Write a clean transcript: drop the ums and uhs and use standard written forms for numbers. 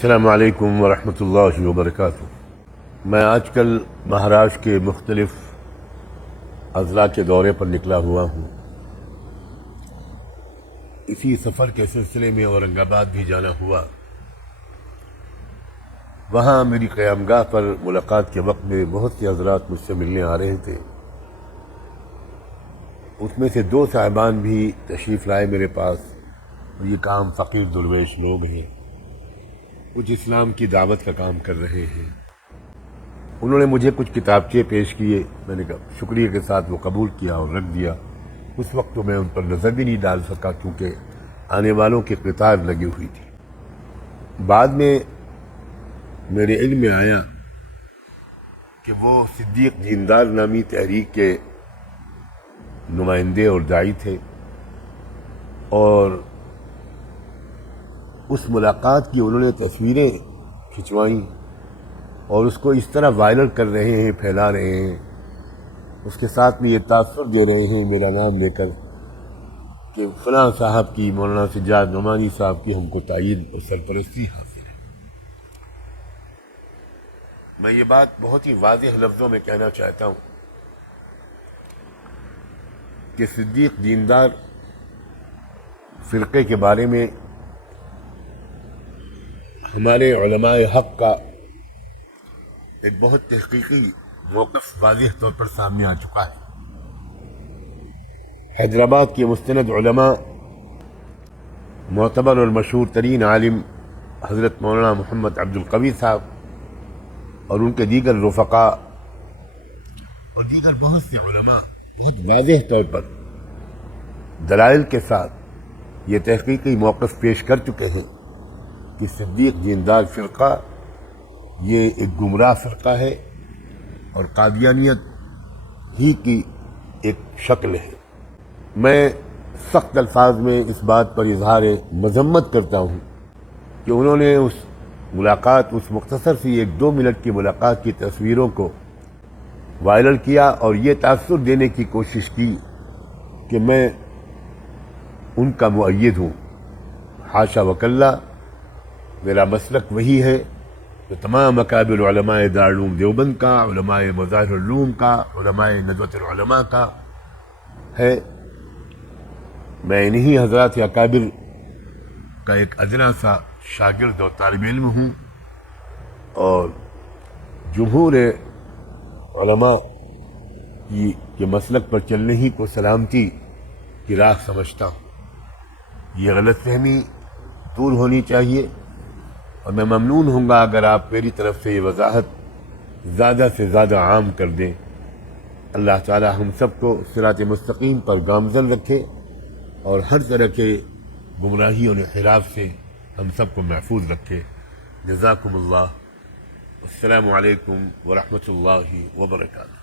السلام علیکم ورحمۃ اللہ وبرکاتہ۔ میں آج کل مہاراشٹر کے مختلف اضلاع کے دورے پر نکلا ہوا ہوں۔ اسی سفر کے سلسلے میں اورنگ آباد بھی جانا ہوا۔ وہاں میری قیامگاہ پر ملاقات کے وقت میں بہت سے حضرات مجھ سے ملنے آ رہے تھے۔ اس میں سے 2 صاحبان بھی تشریف لائے میرے پاس، اور یہ کام فقیر درویش لوگ ہیں، کچھ اسلام کی دعوت کا کام کر رہے ہیں۔ انہوں نے مجھے کچھ کتابچے پیش کیے، میں نے شکریہ کے ساتھ وہ قبول کیا اور رکھ دیا۔ اس وقت تو میں ان پر نظر بھی نہیں ڈال سکا کیونکہ آنے والوں کی قطار لگی ہوئی تھی۔ بعد میں میرے علم میں آیا کہ وہ صدیق دیندار نامی تحریک کے نمائندے اور داعی تھے، اور اس ملاقات کی انہوں نے تصویریں کھنچوائیں اور اس کو اس طرح وائرل کر رہے ہیں، پھیلا رہے ہیں، اس کے ساتھ میں یہ تاثر دے رہے ہیں میرا نام لے کر کہ فلاں صاحب کی، مولانا سجاد نعمانی صاحب کی ہم کو تائید اور سرپرستی حاصل ہے۔ میں یہ بات بہت ہی واضح لفظوں میں کہنا چاہتا ہوں کہ صدیق دیندار فرقے کے بارے میں ہمارے علماء حق کا ایک بہت تحقیقی موقف واضح طور پر سامنے آ چکا ہے۔ حیدرآباد کے مستند علماء، معتبر اور مشہور ترین عالم حضرت مولانا محمد عبد القوی صاحب اور ان کے دیگر رفقاء اور دیگر بہت سے علماء بہت واضح طور پر دلائل کے ساتھ یہ تحقیقی موقف پیش کر چکے ہیں کہ صدیق دیندار فرقہ یہ ایک گمراہ فرقہ ہے اور قادیانیت ہی کی ایک شکل ہے۔ میں سخت الفاظ میں اس بات پر اظہار مذمت کرتا ہوں کہ انہوں نے اس ملاقات، اس مختصر سی 1-2 منٹ کی ملاقات کی تصویروں کو وائرل کیا اور یہ تاثر دینے کی کوشش کی کہ میں ان کا مؤید ہوں۔ حاشا وکلا، میرا مسلک وہی ہے جو تمام اکابر علماء دارالعلوم دیوبند کا، علماء مظاہر العلوم کا، علماء ندوۃ العلماء کا ہے۔ میں انہی حضرات اکابر کا ایک ادنا سا شاگرد اور طالب علم ہوں، اور جمہور علماء کے مسلک پر چلنے ہی کو سلامتی کی راہ سمجھتا ہوں۔ یہ غلط فہمی دور ہونی چاہیے، اور میں ممنون ہوں گا اگر آپ میری طرف سے یہ وضاحت زیادہ سے زیادہ عام کر دیں۔ اللہ تعالی ہم سب کو صراط مستقیم پر گامزن رکھے اور ہر طرح کے گمراہی اور انحراف سے ہم سب کو محفوظ رکھے۔ جزاکم اللہ۔ السلام علیکم ورحمۃ اللہ وبرکاتہ۔